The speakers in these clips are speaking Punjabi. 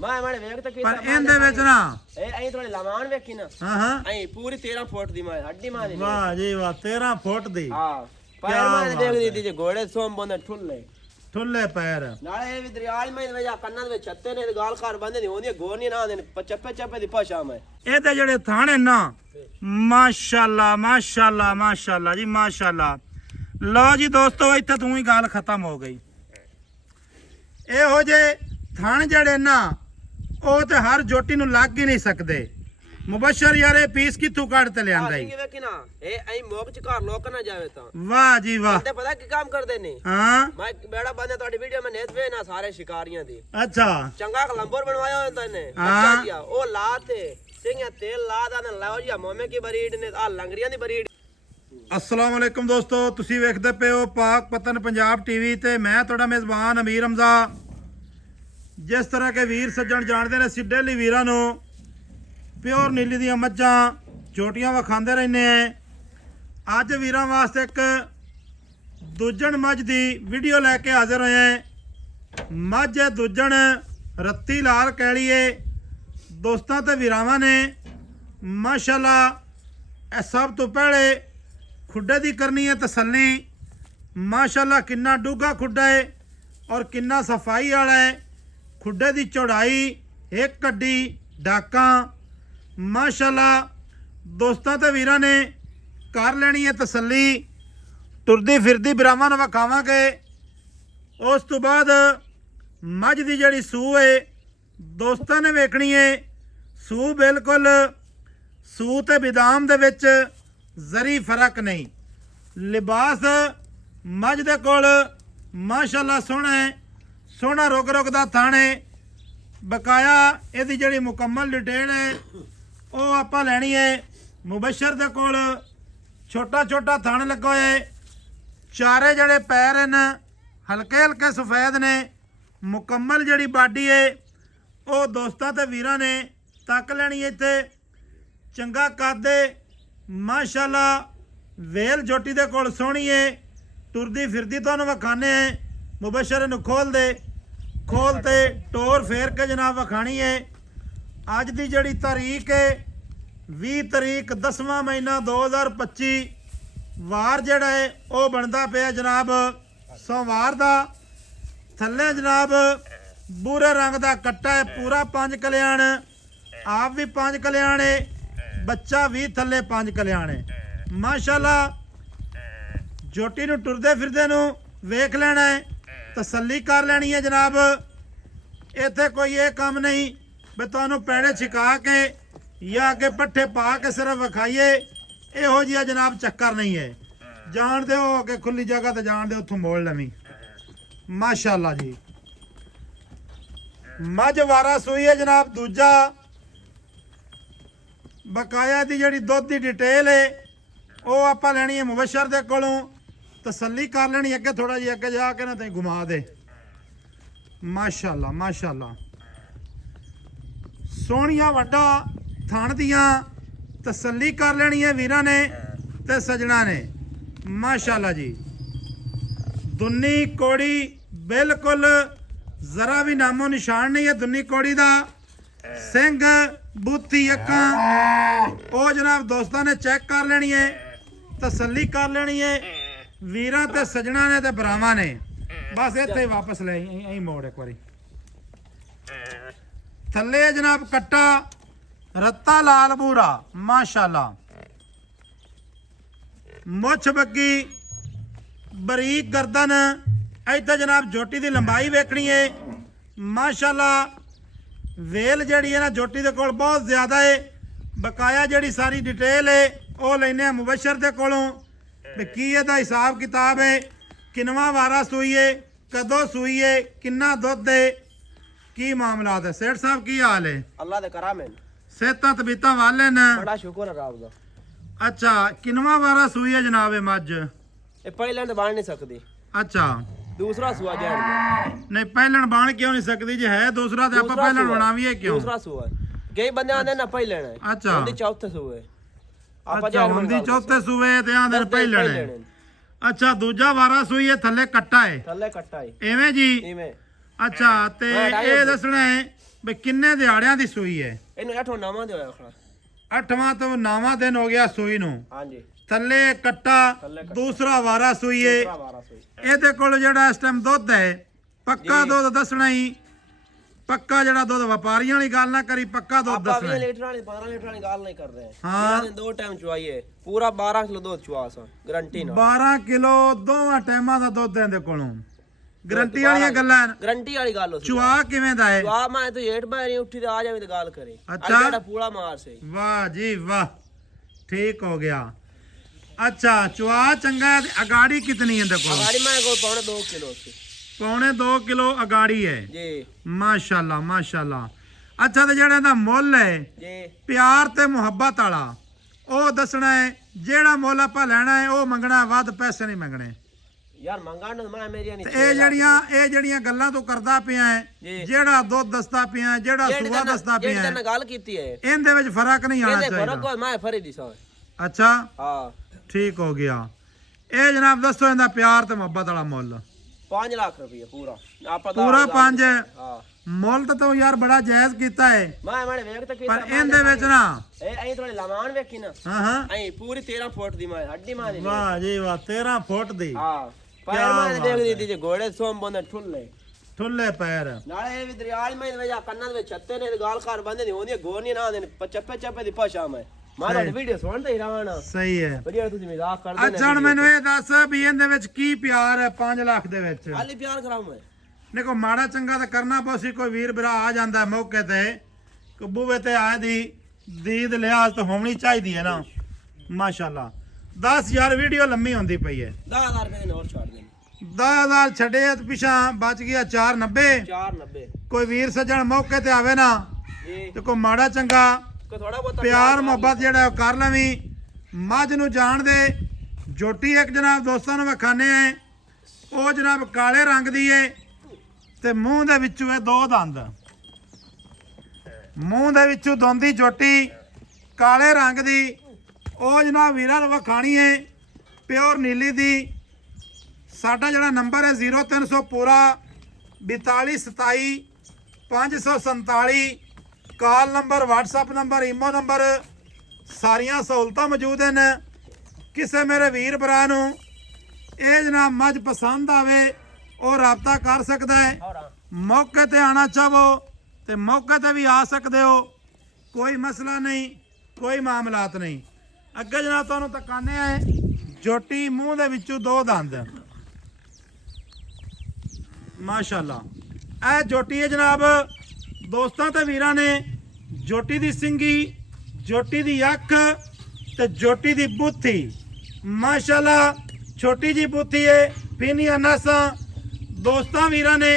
ਮੈਂ ਮਾੜੇ ਵੇਖ ਤਾਂ ਪਰ ਇਹਦੇ ਵਿੱਚ ਨਾ ਇਹ ਐਂ ਥੋੜੀ ਲਵਾਣ ਵੇਖੀ ਨਾ ਹਾਂ ਐਂ ਪੂਰੀ 13 ਫੁੱਟ ਦੀ ਮੈਂ ਹੱਡੀ ਮਾਂ ਦੀ ਵਾਹ ਜੀ ਵਾਹ 13 ਫੁੱਟ ਦੀ ਹਾਂ ਪੈਰ ਮੈਂ ਦੇਖ ਦਿੱਤੀ ਜੇ ਘੋੜੇ ਸੋਮ ਬੰਦੇ ਠੁੱਲੇ ਪੈਰ ਨਾਲੇ ਇਹ ਵੀ ਦਰਿਆਲ ਮੈਂ ਵਿੱਚ ਕੰਨਾਂ ਦੇ ਵਿੱਚ ਛੱਤੇ ਨੇ ਗਾਲ ਘਰ ਬੰਦੇ ਨਹੀਂ ਹੁੰਦੀ ਗੋਰ ਨਹੀਂ ਨਾ ਦੇ ਚੱਪੇ ਚੱਪੇ ਦੀ ਭਾਸ਼ਾ ਮੈਂ ਇਹਦੇ ਜਿਹੜੇ ਥਾਣੇ ਨਾ ਮਾਸ਼ਾਅੱਲਾ ਮਾਸ਼ਾਅੱਲਾ ਮਾਸ਼ਾਅੱਲਾ ਜੀ ਮਾਸ਼ਾਅੱਲਾ। ਲਓ ਜੀ ਦੋਸਤੋ ਇੱਥੇ ਤੂੰ ਹੀ ਗੱਲ ਖਤਮ ਹੋ ਗਈ। ਇਹੋ ਜੇ ਥਣ ਜਿਹੜੇ ਨਾ ਉਹ ਤੇ ਹਰ ਜੋਟੀ ਨੂੰ ਲੱਗ ਹੀ ਨਹੀਂ ਸਕਦੇ। ਮੁਬਸ਼ਰ ਯਾਰ ਇਹ ਪੀਸ ਕਿੱਥੋਂ ਕੱਢ ਤੇ ਲਿਆਂਦਾ ਹੀ ਵੇਖੀ ਨਾ ਇਹ ਐਂ ਮੋਕ ਚ ਘਰ ਲੋਕ ਨਾ ਜਾਵੇ ਤਾਂ ਵਾਹ ਜੀ ਵਾਹ। ਤੇ ਪਤਾ ਕੀ ਕੰਮ ਕਰਦੇ ਨੇ ਹਾਂ ਮੈਂ ਬੇੜਾ ਬੰਦੇ ਤੁਹਾਡੀ ਵੀਡੀਓ ਮੈਂ ਨੇਤ ਵੇ ਨਾ ਸਾਰੇ ਸ਼ਿਕਾਰੀਆਂ ਦੀ ਅੱਛਾ ਚੰਗਾ ਲੰਬੋਰ ਬਣਵਾਇਆ ਹੁੰਦਾ ਨੇ ਹਾਂ। ਅੱਛਾ ਜੀ ਉਹ ਲਾ ਤੇ ਸਿੰਘਾਂ ਤੇਲ ਲਾ ਦਾ ਨਾ ਲਾਓ ਜੀ ਮੋਮੇ ਕੀ ਬਰੀਡ ਨੇ ਆ ਲੰਗੜੀਆਂ ਦੀ ਬਰੀਡ। अस्सलाम वालेकुम दोस्तों तुसी वेखदे पे हो पाक पतन पंजाब टीवी ते मैं तुहाडा मेज़बान अमीर हमजा। जिस तरह के वीर सज्जन जानते ने असीं डेली वीरां नूं प्योर नीली दियां मੱਝਾਂ छोटियां विखांदे रहने हैं। अज वीरां वास्ते एक दूजण मੱਝ दी वीडियो लैके हाजिर होए हैं। मੱਝ है दूजण रत्ती लाल कैलीए दोस्तां ते वीरावां ने माशाअल्लाह सब तो पहले खुड्डे की करनी है तसल्ली। माशाअल्लाह किन्ना डूंगा खुड्डा है और किन्ना सफाई वाला है। खुड्डे की चौड़ाई एक कड्डी डाका माशाअल्लाह दोस्तों ते वीरां ने कर लेनी है तसल्ली। टुरदी फिरदी बिरावां नूं विखावांगे। उस तो बाद मੱਝ की जिहड़ी सूह है दोस्तों ने वेखनी है। सूह बिल्कुल सूह ते बिदाम दे विच जरी फर्क नहीं। लिबास मੱਝ ਦੇ ਕੋਲ माशाअल्लाह सोहना है सोहना रुक रुक दा थान है। बकाया ਇਹਦੀ ਜਿਹੜੀ मुकम्मल डिटेल है ਉਹ ਆਪਾਂ ਲੈਣੀ है। मुबशर ਦੇ ਕੋਲ छोटा छोटा थान लगा होया है। चारे ਜਿਹੜੇ पैर हैं हल्के हल्के सफेद ने। मुकम्मल ਜਿਹੜੀ बाडी है ਉਹ ਦੋਸਤਾਂ ਤੇ ਵੀਰਾਂ ਨੇ ਤੱਕ ਲੈਣੀ है। ਇੱਥੇ ਚੰਗਾ ਕੱਦ माशाअल्लाह वेल जोटी दे कोल सोहनी है। टुरदी फिरदी तुहानूं विखाने है। मुबशर नूं खोल दे खोल ते टोर फेर के जनाब विखानी है। अज दी जिहड़ी तारीख है 20 तारीख 10वां महीना 2025 वार जिहड़ा है वो बनता पिया जनाब सोमवार दा। थल्ले जनाब बूरे रंग दा कट्टा है पूरा 5 कल्याण आप भी 5 कल्याण है बच्चा भी थले 5 कल्याण है। माशाअल्लाह जोटी नूं टुरदे फिरदे नूं वेख लेना है तसल्ली कर लेनी है जनाब। इत्थे कोई ये काम नहीं भी तुहानूं पैड़े छिका के या अगे पट्ठे पा के सिर्फ विखाइए इहो जिहा जनाब चक्कर नहीं है। जान दो कि खुली जगह तो जान दो उत्थों मोड़ लवी। माशाअल्लाह जी मੱਝ वारा सूई है जनाब दूजा। बकाया की जी दुध की डिटेल है वो आप लैनी है मुबशर के कोलों तसल्ली कर लेनी। अगे थोड़ा जी अगे जाके ना तुम घुमा दे। माशाअल्लाह माशाअल्लाह सोहनिया वड्डा थण दियां तसल्ली कर लेनी है वीरां ने ते सजना ने। माशाअल्लाह जी दुन्नी कोड़ी बिल्कुल जरा भी नामो निशान नहीं है। दुन्नी कोड़ी का सिंह बूथी अक्कां ओ जनाब दोस्तों ने चेक कर लेनी है तसल्ली कर लेनी है। वीरां ते सजना ने ते भरावां ने बस इत्थे वापस ले आई मोड़ एक बारी। थल्ले जनाब कट्टा रत्ता लाल बूरा माशाअल्लाह मुछ बग्गी बरीक गर्दन। इत्थे जनाब जोटी की लंबाई वेखनी है। माशाअल्लाह वेल जड़ी है ना जोटी दे कोल बहुत ज़्यादा है। बकाया जड़ी सारी डिटेल है वो लेने मुबशर दे कोलों भी की इहदा हिसाब किताब है किनवा वारा सूई है कदों सूई है किन्ना दुध है की मामलात है। सेठ साहब की हाल है? अल्लाह दे कराम है सेहतां तबीयतां वाले ने बड़ा शुक्र है रब दा। अच्छा किनवा वारा सूई है जनाब मੱਝ ये पहले तो बन नहीं सकती। अच्छा दूसरा सुआ जान नहीं पहलन बन क्यों नहीं सकती जे है दूसरा तो आप पहलन बनावीए क्यों? दूसरा सुआ कई बंदे आंदे ना पहलन है। अच्छा उनदी चौथे सुए आप अच्छा हुंदी चौथे सूए ते आंदे पहलन है। अच्छा दूजा वारा सूई है थल्ले कट्टा है थल्ले कट्टा है एवें जी इवें। अच्छा ते ये दसना है ਬਈ ਕਿੰਨੇ ਦਿਹਾੜਿਆਂ ਦੀ ਸੂਈ ਹੈ? ਇਹਨੂੰ 8 ਨਵਾਂ ਦੇ ਹੋਇਆ ਖੜਾ। 8ਵਾਂ ਤੋਂ 9ਵਾਂ ਦਿਨ ਹੋ ਗਿਆ ਸੂਈ ਨੂੰ। ਹਾਂਜੀ ਥੱਲੇ ਕੱਟਾ, ਦੂਸਰਾ ਵਾਰਾ ਸੂਈ ਹੈ। ਭਰਾ ਵਾਰਾ ਸੂਈ। ਇਹਦੇ ਕੋਲ ਜਿਹੜਾ ਇਸ ਟਾਈਮ ਦੁੱਧ ਹੈ ਪੱਕਾ ਦੁੱਧ ਦੱਸਣਾ ਹੀ, ਪੱਕਾ ਜਿਹੜਾ ਦੁੱਧ ਵਪਾਰੀਆਂ ਵਾਲੀ ਗੱਲ ਨਾ ਕਰੀ, ਪੱਕਾ ਦੁੱਧ ਆਪਾਂ ਦੱਸਣਾ 20 ਲੀਟਰ ਵਾਲੀ 12 ਲੀਟਰ ਵਾਲੀ ਗੱਲ ਨਹੀਂ ਕਰ ਰਹੇ ਹਾਂ। ਇਹਨਾਂ ਨੇ 2 ਟਾਈਮ ਚੁਆਈਏ, ਪੂਰਾ 12 ਕਿਲੋ ਦੁੱਧ ਚੁਆ ਸਾ ਗਾਰੰਟੀ ਨਾਲ। 12 ਕਿਲੋ ਦੋਵਾਂ ਟਾਈਮਾਂ ਦਾ ਦੁੱਧ ਇਹਦੇ ਕੋਲੋਂ, ਗਰੰਟੀ ਵਾਲੀਆਂ ਗੱਲਾਂ ਹਨ। ਗਾਰੰਟੀ ਵਾਲੀ ਗੱਲ ਹੋ ਚੁਆ ਕਿਵੇਂ ਦਾ ਹੈ? ਚੁਆ ਮੈਂ ਤਾਂ ਏਟ ਬਾਰੀ ਉੱਠੀ ਤੇ ਆ ਜਾਵੇ ਤੇ ਗੱਲ ਕਰੇ। ਅੱਛਾ। ਜਿਹੜਾ ਪੂਰਾ ਮਾਰ ਸੇ। ਵਾਹ ਜੀ ਵਾਹ, ਠੀਕ ਹੋ ਗਿਆ। ਅੱਛਾ ਚੁਆ ਚੰਗਾ ਹੈ। ਅਗਾੜੀ ਕਿਤਨੀ ਹੈ ਇਹਦੇ ਕੋਲ? गाड़ी में को पौने 2 किलो से ਪੌਣੇ 2 ਕਿਲੋ ਅਗਾੜੀ ਹੈ। जी ਮਾਸ਼ਾਅੱਲਾ ਮਾਸ਼ਾਅੱਲਾ। ਅੱਛਾ ਤੇ ਜਿਹੜਾ ਇਹਦਾ ਮੁੱਲ ਹੈ जी ਪਿਆਰ ਤੇ ਮੁਹੱਬਤ ਵਾਲਾ, ਉਹ ਦੱਸਣਾ ਹੈ। ਜਿਹੜਾ ਮੁੱਲ ਆਪਾਂ ਲੈਣਾ ਹੈ ਉਹ ਮੰਗਣਾ, ਵੱਧ ਪੈਸੇ ਨਹੀਂ ਮੰਗਣੇ। यार मंगाना मैं मेरी नहीं। ਤੇ ਇਹ ਜਿਹੜੀਆਂ ਗੱਲਾਂ ਤੂੰ ਕਰਦਾ ਪਿਆ ਹੈ, ਜੀ। ਜਿਹੜਾ ਦੁੱਧ ਦੱਸਦਾ ਪਿਆ ਹੈ, ਜਿਹੜਾ ਸੂਆ ਦੱਸਦਾ ਪਿਆ जेड़ी ਹੈ, तने गल कीती है ਇਹਦੇ ਵਿੱਚ ਫਰਕ ਨਹੀਂ ਆਣਾ ਇਹਦੇ ਫਰਕ ਚਾਹੀਦਾ। ਕੋਈ ਮੈਂ ਫਰੀ ਦੀ ਸਾ। ਅੱਛਾ हां ਠੀਕ ਹੋ ਗਿਆ। ਇਹ ਜਨਾਬ ਦੱਸੋ ਇਹਦਾ ਪਿਆਰ ਤੇ ਮੁਹੱਬਤ ਵਾਲਾ ਮੁੱਲ। 5 लाख रुपया पूरा आपा ਪੂਰਾ 5 हां ਮੁੱਲ ਤਾਂ ਤੂੰ ਯਾਰ ਬੜਾ ਜਾਇਜ਼ ਕੀਤਾ ਹੈ, मैं मैंने वेख तक ਪਰ ਇਹਦੇ ਵਿੱਚ ਨਾ ए थोड़ी लमान वेखी ना। ਹਾਂ ਹਾਂ ऐ पूरी 13 फुट दी मैं हड्डी मार दी। ਵਾਹ ਜੀ ਵਾਹ, 13 ਫੁੱਟ ਦੀ हां पैर मैं देख दी थी घोड़े सोम बंदे ठुल्ले ਠੁੱਲੇ ਪੈਰ। ਨਾਲੇ ਇਹ ਵੀ ਦਰਿਆਲ ਮੈਂ ਵਜਾ ਕੰਨਾਂ ਦੇ ਵਿੱਚ ਛੱਤੇ ਨੇ ਗਾਲ ਘਰ ਬੰਦੇ ਨਹੀਂ ਹੁੰਦੀ ਗੋਰ ਨਹੀਂ ਨਾ ਦੇ ਚੱਪੇ ਚੱਪੇ ਦੀ ਭਾਸ਼ਾ ਮੈਂ ਤੁਹਾਡੀ ਵੀਡੀਓ ਸੁਣਦੇ ਹੀ ਰਹਾਣਾ। ਸਹੀ ਹੈ। ਵਧੀਆ ਤੁਸੀਂ ਮਜ਼ਾਕ ਕਰਦੇ ਅੱਛਾ ਹੁਣ ਮੈਨੂੰ ਇਹ ਦੱਸ ਵੀ ਇਹਦੇ ਵਿੱਚ ਕੀ ਪਿਆਰ ਹੈ 5 ਲੱਖ ਦੇ ਵਿੱਚ? ਹਾਲੀ ਪਿਆਰ ਕਰਾਉ ਮੈਂ। ਦੇਖੋ ਮਾੜਾ ਚੰਗਾ ਤਾਂ ਕਰਨਾ ਪਊ। ਕੋਈ ਵੀਰ ਭਰਾ ਆ ਜਾਂਦਾ ਮੌਕੇ ਤੇ, ਕਬੂਵੇ ਤੇ ਆਏ ਦੀ ਦੀਦ ਲਿਹਾਜ਼ ਤਾਂ ਹੋਣੀ ਚਾਹੀਦੀ ਹੈ ਨਾ। ਮਾਸ਼ਾਅੱਲਾ 10,000 ਵੀਡੀਓ ਲੰਮੀ ਹੁੰਦੀ ਪਈ ਹੈ। 10,000 ਰੁਪਏ ਦੇ ਹੋਰ ਛੱਡ ਦੇ। 10,000 ਛੱਡੇ ਤੇ ਪਿਛਾਂ ਬਚ ਗਿਆ 490। 490 ਕੋਈ ਵੀਰ ਸੱਜਣ ਮੌਕੇ ਤੇ ਆਵੇ ਨਾ ਜੀ ਤੇ ਕੋਈ ਮਾੜਾ ਚੰਗਾ ਕੋ ਥੋੜਾ ਬਹੁਤ ਪਿਆਰ ਮੁਹੱਬਤ ਜਿਹੜਾ ਉਹ ਕਰ ਲਵੀਂ। ਮੱਝ ਨੂੰ ਜਾਣ ਦੇ। ਜੋਟੀ ਇੱਕ ਜਨਾਬ ਦੋਸਤਾਂ ਨੂੰ ਵਿਖਾਣੇ ਹੈ, ਉਹ ਜਨਾਬ ਕਾਲੇ ਰੰਗ ਦੀ ਹੈ ਤੇ ਮੂੰਹ ਦੇ ਵਿੱਚੋਂ ਇਹ 2 ਦੰਦ, ਮੂੰਹ ਦੇ ਵਿੱਚੋਂ ਦੋਂਦੀ ਜੋਟੀ ਕਾਲੇ ਰੰਗ ਦੀ। ਉਹ ਜਨਾਬ ਵੀਰਾਂ ਨੂੰ ਵਿਖਾਣੀ ਹੈ ਪਿਓਰ ਨੀਲੀ ਦੀ। ਸਾਡਾ ਜਿਹੜਾ ਨੰਬਰ ਹੈ 0300 ਪੂਰਾ 4227 547 call number, WhatsApp number, imo number, ਸਾਰੀਆਂ ਸਹੂਲਤਾਂ ਮੌਜੂਦ ਹਨ। ਕਿਸੇ ਮੇਰੇ ਵੀਰ ਭਰਾ ਨੂੰ ਇਹ ਜਨਾਬ ਮੱਝ ਪਸੰਦ ਆਵੇ ਉਹ ਰਾਬਤਾ ਕਰ ਸਕਦਾ ਹੈ। ਮੌਕੇ ਤੇ ਆਣਾ ਚਾਹੋ ਤੇ ਮੌਕੇ ਤੇ ਵੀ ਆ ਸਕਦੇ ਹੋ, ਕੋਈ ਮਸਲਾ ਨਹੀਂ, ਕੋਈ ਮਾਮਲਾਤ ਨਹੀਂ। ਅੱਗੇ ਜਨਾਬ ਤੁਹਾਨੂੰ ਤਕਾਨੇ ਹੈ ਜੋਟੀ ਮੂੰਹ ਦੇ ਵਿੱਚੋਂ 2 ਦੰਦ। ਮਾਸ਼ਾਅੱਲਾ ਇਹ ਜੋਟੀ ਹੈ ਜਨਾਬ ਦੋਸਤਾਂ ਤੇ ਵੀਰਾਂ ਨੇ। ਜੋਟੀ ਦੀ ਸਿੰਗੀ, ਜੋਟੀ ਦੀ ਅੱਖ ਤੇ ਜੋਟੀ ਦੀ ਬੁੱਥੀ ਮਾਸ਼ਾਅੱਲਾ ਛੋਟੀ ਜੀ ਬੁੱਥੀ ਹੈ। ਪੀਨੀਆਂ ਨਸਾਂ ਦੋਸਤਾਂ ਵੀਰਾਂ ਨੇ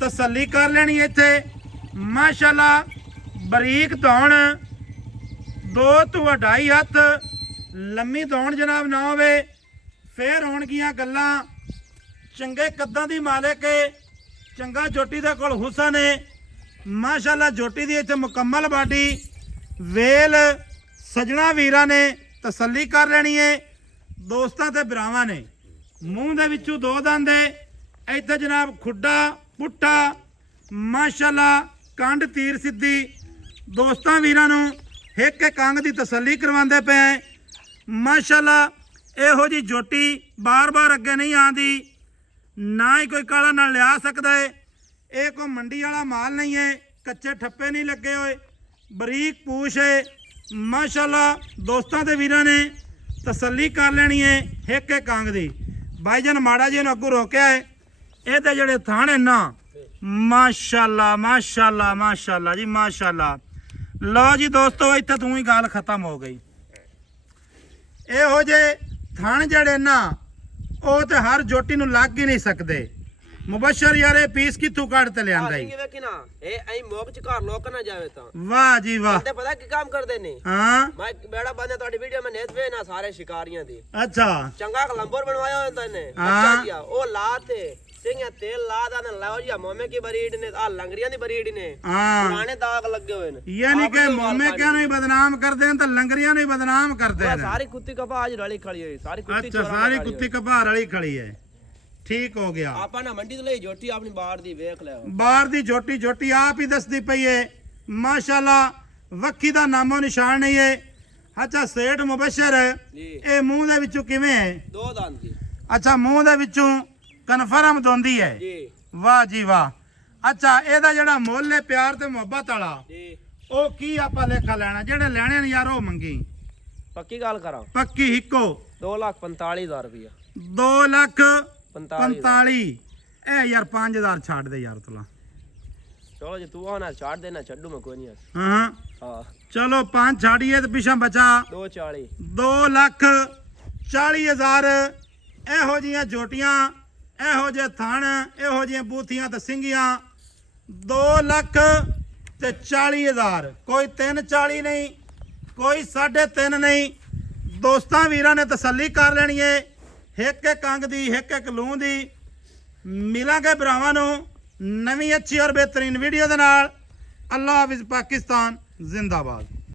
ਤਸੱਲੀ ਕਰ ਲੈਣੀ ਇੱਥੇ। ਮਾਸ਼ਾਅੱਲਾ ਬਰੀਕ ਧੌਣ, 2 ਤੋਂ 2.5 ਹੱਥ ਲੰਮੀ ਧੌਣ ਜਨਾਬ ਨਾ ਹੋਵੇ ਫੇਰ ਹੋਣਗੀਆਂ ਗੱਲਾਂ। ਚੰਗੇ ਕੱਦਾਂ ਦੀ ਮਾਲਕ ਹੈ, ਚੰਗਾ ਜੋਟੀ ਦੇ ਕੋਲ ਹੁਸਨ ਹੈ। ਮਾਸ਼ਾਅੱਲਾ ਜੋਟੀ ਦੀ ਇੱਥੇ ਮੁਕੰਮਲ ਬਾਡੀ ਵੇਲ ਸਜਣਾ ਵੀਰਾਂ ਨੇ ਤਸੱਲੀ ਕਰ ਲੈਣੀ ਹੈ। ਦੋਸਤਾਂ ਤੇ ਭਰਾਵਾਂ ਨੇ ਮੂੰਹ ਦੇ ਵਿੱਚੋਂ 2 ਦੰਦ ਹੈ। ਇੱਥੇ ਜਨਾਬ ਖੁੱਡਾ ਪੁੱਠਾ ਮਾਸ਼ਾਅੱਲਾ ਕੰਡ ਤੀਰ ਸਿੱਧੀ। ਦੋਸਤਾਂ ਵੀਰਾਂ ਨੂੰ ਇੱਕ ਇੱਕ ਅੰਗ ਦੀ ਤਸੱਲੀ ਕਰਵਾਉਂਦੇ ਪਏ। ਮਾਸ਼ਾਅੱਲਾ ਇਹੋ ਜੀ ਜੋਟੀ ਬਾਰ-ਬਾਰ ਅੱਗੇ ਨਹੀਂ ਆਉਂਦੀ, ਨਾ ਹੀ ਕੋਈ ਕਾਲਾ ਨਾਲ ਲਿਆ ਸਕਦਾ ਹੈ। ਇਹ ਕੋਈ ਮੰਡੀ ਵਾਲਾ ਮਾਲ ਨਹੀਂ ਹੈ, ਕੱਚੇ ਠੱਪੇ ਨਹੀਂ ਲੱਗੇ ਹੋਏ, ਬਰੀਕ ਪੂਛ ਹੈ। ਮਾਸ਼ਾਅੱਲਾ ਦੋਸਤਾਂ ਤੇ ਵੀਰਾਂ ਨੇ ਤਸੱਲੀ ਕਰ ਲੈਣੀ ਹੈ ਇੱਕ ਇੱਕ ਅੰਗ ਦੀ। ਭਾਈਜਾਨ ਮਾੜਾ ਜੀ ਨੂੰ ਅੱਗੋਂ ਰੋਕਿਆ ਹੈ। ਇਹਦੇ ਜਿਹੜੇ ਥਾਣ ਹੈ ਨਾ ਮਾਸ਼ਾਅੱਲਾ ਮਾਸ਼ਾਅੱਲਾ ਮਾਸ਼ਾਅੱਲਾ ਜੀ ਮਾਸ਼ਾਅੱਲਾ। ਲਓ ਜੀ ਦੋਸਤੋ ਇੱਥੇ ਤੂੰ ਹੀ ਗੱਲ ਖਤਮ ਹੋ ਗਈ। ਇਹੋ ਜਿਹੇ ਥਣ ਜਿਹੜੇ ਨਾ ਉਹ ਤੇ ਹਰ ਜੋਟੀ ਨੂੰ ਲੱਗ ਹੀ ਨਹੀਂ ਸਕਦੇ। ਮੁਬਸ਼ਰ ਯਾਰ ਇਹ ਪੀਸ ਕਿੱਥੋਂ ਕੱਢ ਤੇ ਲਿਆਂਦਾ ਈ? ਵੇਖੀ ਨਾ ਇਹ ਐਂ ਮੋਕ ਚ ਘਰ ਲੋਕ ਨਾ ਜਾਵੇ ਤਾਂ। ਵਾਹ ਜੀ ਵਾਹ। ਬੰਦੇ ਪਤਾ ਕੀ ਕੰਮ ਕਰਦੇ ਨੇ? ਹਾਂ ਮੈਂ ਬੇੜਾ ਬੰਦੇ ਤੁਹਾਡੀ ਵੀਡੀਓ ਮੈਂ ਨੇਤ ਵੇ ਨਾ ਸਾਰੇ ਸ਼ਿਕਾਰੀਆਂ ਦੀ ਅੱਛਾ ਚੰਗਾ ਲੰਬਰ ਬਣਵਾਇਆ ਹੁੰਦਾ ਨੇ। ਹਾਂ। ਅੱਛਾ ਜੀ ਉਹ ਲਾ ਤੇ ਸਿੰਘਿਆ ਤੇਲ ਲਾ ਦਾ ਨੇ ਲਾਓ ਜੀ ਮੋਮੇ ਕੀ ਬਰੀਡ ਨੇ ਆ ਲੰਗਰੀਆਂ ਦੀ ਬਰੀਡ ਨੇ। ਹਾਂ ਪੁਰਾਣੇ ਦਾਗ ਲੱਗੇ ਹੋਏ ਨੇ। ਯਾਨੀ ਕਿ ਮੋਮੇ ਕਿਆਂ ਨੂੰ ਹੀ ਬਦਨਾਮ ਕਰਦੇ ਹਨ ਤਾਂ ਲੰਗਰੀਆਂ ਨੂੰ ਹੀ ਬਦਨਾਮ ਕਰਦੇ ਨੇ। ਸਾਰੀ ਕੁੱਤੀ ਕਪਾਹ ਅੱਜ ਰਲੀ ਖੜੀ ਹੋਈ ਸਾਰੀ ਕੁੱਤੀ ਅੱਛਾ ਸਾਰੀ ਕੁੱਤੀ ਕਪਾਰ ਵਾਲੀ ਖੜੀ ਹੈ। ਠੀਕ ਹੋ ਗਿਆ। ਆਪਾਂ ਨਾ ਮੰਡੀ ਤੋਂ ਲਈ ਝੋਟੀ ਆਪਣੀ ਬਾਹਰ ਦੀ ਵੇਖ ਲਿਆ ਬਾਹਰ ਦੀ ਝੋਟੀ ਆਪ ਹੀ ਦੱਸਦੀ ਪਈ ਏ ਮਾਸ਼ਾਅੱਲਾ, ਵੱਖੀ ਦਾ ਨਾਮੋ ਨਿਸ਼ਾਨ ਨਹੀਂ ਏ। ਅੱਛਾ ਸੇਠ ਮੁਬਸ਼ਰ, ਜੀ ਇਹ ਮੂੰਹ ਦੇ ਵਿੱਚੋਂ ਕਿਵੇਂ ਹੈ? 2 ਦੰਦ ਦੀ। ਅੱਛਾ ਮੂੰਹ ਦੇ ਵਿੱਚੋਂ ਕਨਫਰਮ ਦੋਂਦੀ ਹੈ ਜੀ ਵਾਹ ਜੀ ਵਾਹ। ਅੱਛਾ ਇਹਦਾ ਜਿਹੜਾ ਮੁੱਲ ਹੈ ਪਿਆਰ ਤੇ ਮੁਹੱਬਤ ਵਾਲਾ, ਜੀ ਉਹ ਕੀ ਆਪਾਂ ਲੇਖਾ ਲੈਣਾ? ਜਿਹੜੇ ਲੈਣੇ ਨੇ ਯਾਰ ਉਹ ਮੰਗੀ ਪੱਕੀ ਗੱਲ ਕਰਾਂ, ਪੱਕੀ ਹਿੱਕੋ 2,45,000 ਰੁਪਇਆ। 2,45,000। ਇਹ ਯਾਰ 5,000 ਛੱਡ ਦੇ ਯਾਰ ਤੁਲਾ। ਚਲੋ ਜੇ ਤੂੰ ਆਣਾ ਛੱਡ ਦੇਣਾ, ਛੱਡੂ ਮੈਂ ਕੋਈ ਨਹੀਂ। ਹਾਂ ਹਾਂ ਚਲੋ 5 ਛਾੜੀਏ ਤੇ ਪਿਛਾ ਬਚਾ 2,40,000। 2,40,000। ਇਹੋ ਜੀਆਂ ਝੋਟੀਆਂ, ਇਹੋ ਜਿਹੇ ਥਣ, ਇਹੋ ਜਿਹੀਆਂ ਬੂਥੀਆਂ ਤੇ ਸਿੰਘੀਆਂ 2,40,000। ਕੋਈ 3,40,000 ਨਹੀਂ, ਕੋਈ 3.5 ਨਹੀਂ। ਦੋਸਤਾਂ ਵੀਰਾਂ ਨੇ ਤਸੱਲੀ ਕਰ ਲੈਣੀ ਏ, ਇੱਕ ਇੱਕ ਅੰਗ ਦੀ, ਇੱਕ ਇੱਕ ਲੂੰ ਦੀ। ਮਿਲਾਂਗੇ ਭਰਾਵਾਂ ਨੂੰ ਨਵੀਂ ਅੱਛੀ ਔਰ ਬਿਹਤਰੀਨ ਵੀਡੀਓ ਦੇ ਨਾਲ। ਅੱਲਾਹ ਹਾਫਿਜ਼, ਪਾਕਿਸਤਾਨ ਜ਼ਿੰਦਾਬਾਦ।